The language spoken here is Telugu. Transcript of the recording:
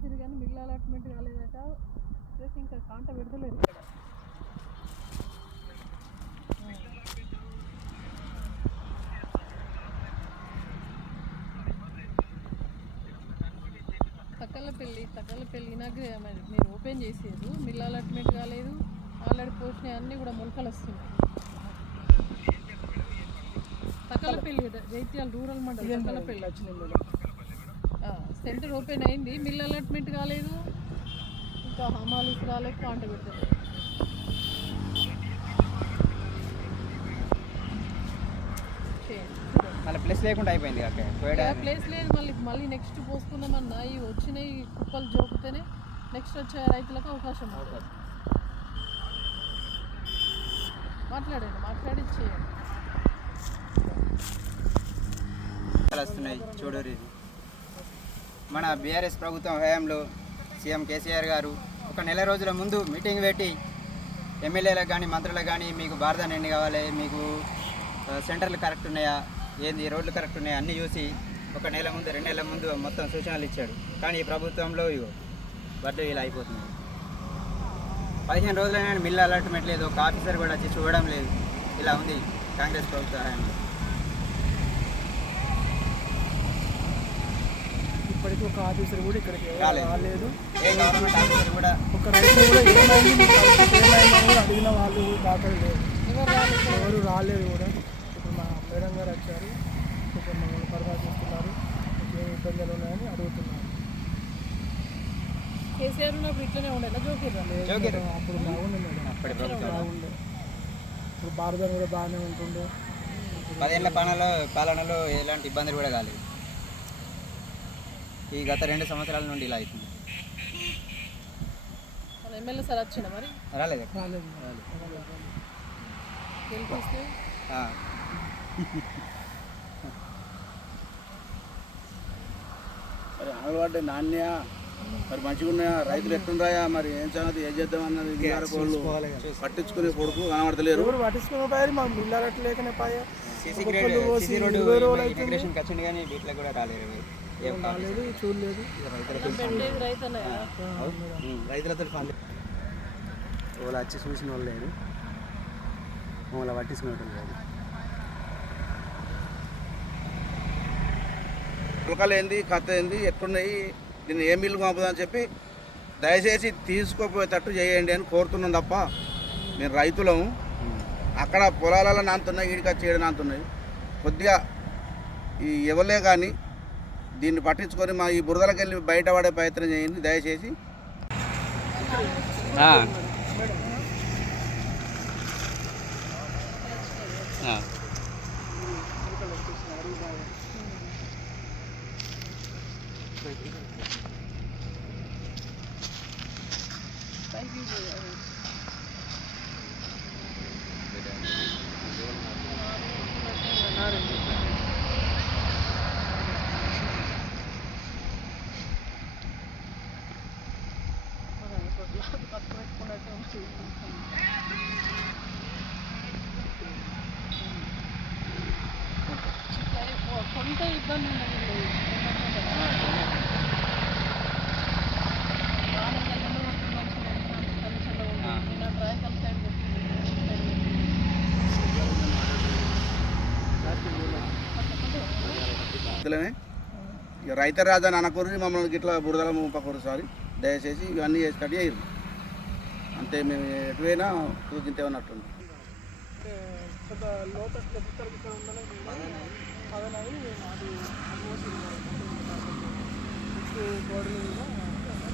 చేసిరు కానీ మిల్ అలాట్మెంట్ కాలేదట. ప్లస్ ఇంకా కాంట పెడతలేరు ఇక్కడ. తక్కలపల్లి మీరు ఓపెన్ చేసేది మిల్ అలాట్మెంట్ కాలేదు. ఆల్రెడీ పోసినవి అన్నీ కూడా మొలకలు వస్తున్నాయి. తక్కలపల్లి జైత్యాల రూరల్ మండలం తక్కలపల్లి వచ్చింది. సెంటర్ ఓపెన్ అయింది, మిల్ అలాట్మెంట్ కాలేదు, ఇంకా హమాలీస్ రాలేదు, కాంట పెడతారు. ప్లేస్ లేకుండా అయిపోయింది. ప్లేస్ లేదు, మళ్ళీ నెక్స్ట్ పోసుకుందామన్నా ఈ వచ్చినాయి కుప్పలు జోకితేనే నెక్స్ట్ వచ్చే రైతులకు అవకాశం ఉంటుంది. మాట్లాడి చేయండి. వస్తున్నాయి చూడరు. మన బీఆర్ఎస్ ప్రభుత్వం హయాంలో సీఎం కేసీఆర్ గారు ఒక నెల రోజుల ముందు మీటింగ్ పెట్టి ఎమ్మెల్యేలకు కానీ మంత్రులకు కానీ మీకు బారదాని ఎన్ని కావాలి, మీకు సెంటర్లు కరెక్ట్ ఉన్నాయా, ఏంది రోడ్లు కరెక్ట్ ఉన్నాయా అన్నీ చూసి ఒక నెల ముందు 2 నెలల ముందు మొత్తం సూచనలు ఇచ్చాడు. కానీ ఈ ప్రభుత్వంలో బర్త్డే ఇలా అయిపోతుంది. 15 రోజులైనా మిల్ అలాట్మెంట్ లేదు, ఒక ఆఫీసర్ కూడా వచ్చి చూడడం లేదు. ఇలా ఉంది కాంగ్రెస్ ప్రభుత్వం హయాంలో. ఇప్పటికీ ఒక ఆఫీసర్ కూడా ఇక్కడికి రాలేదు. ఏ గవర్నమెంట్ ఆఫీసర్ కూడా ఒక రైతు కూడా కూడా అడిగిన వాళ్ళు దాఖలు లేదు, ఎవరు రాలేదు కూడా. ఇప్పుడు మా మేడం గారు వచ్చారు, కొంచెం మమ్మల్ని పరామర్శిస్తున్నారు, ఏం ఇబ్బందులు ఉన్నాయని అడుగుతున్నారు. కేసీఆర్ ఉన్నప్పుడు ఇట్లనే ఉండేనా జోకిర్రా? అప్పుడు బాగుండే మేడం, బాగుండే. ఇప్పుడు భారతం కూడా బాగానే ఉంటుండే. 10 ఏళ్ల పాలనలో ఎలాంటి ఇబ్బందులు కూడా కాలేదు. ఈ గత 2 సంవత్సరాల నుండి ఇలా అవుతుంది. ఎమ్మెల్యే సార్ వచ్చిందా మరి? రాలేదు. మరి అంగన్వాడీ నాణ్య మరి మంచిగా ఉన్నాయా, రైతులు ఎట్లున్నాయా, మరి ఏం సంగతి ఏం చేద్దాం అన్నది పట్టించుకునే కొడుకు కనబడతలేరు. పట్టించుకునే పోయారు, మాకు మిల్లారట్లు లేకనే పోయా. రాలేదు, చూడలేదు. రైతులతో వాళ్ళు వచ్చి చూసిన వాళ్ళు లేరు, మమ్మల్ని పట్టించుకునే లేదు. పులకలు ఏంది, కథ ఏంది, ఎట్లున్నాయి, దీన్ని ఏ మిల్లు పంపుదని చెప్పి దయచేసి తీసుకోపోయేటట్టు చేయండి అని కోరుతున్నాం తప్ప మేము రైతులము. అక్కడ పొలాలలో నాంతున్నాయి, ఈడికి వచ్చి ఏడు నాంతున్నాయి. కొద్దిగా ఈ ఎవలే కానీ దీన్ని పట్టించుకొని మా ఈ బురదలకు వెళ్ళి బయటపడే ప్రయత్నం చేయండి దయచేసి. కొంత ఇబ్బంది ఉండదు. ఇక రైతు రాజాని అనకూరి మమ్మల్ని ఇట్లా బురదల ముంపకూరు సారి దయచేసి ఇవన్నీ చేసి అయ్యారు అంతే. మేము ఎటువైనా ఇంతేమన్నట్టుంది. అది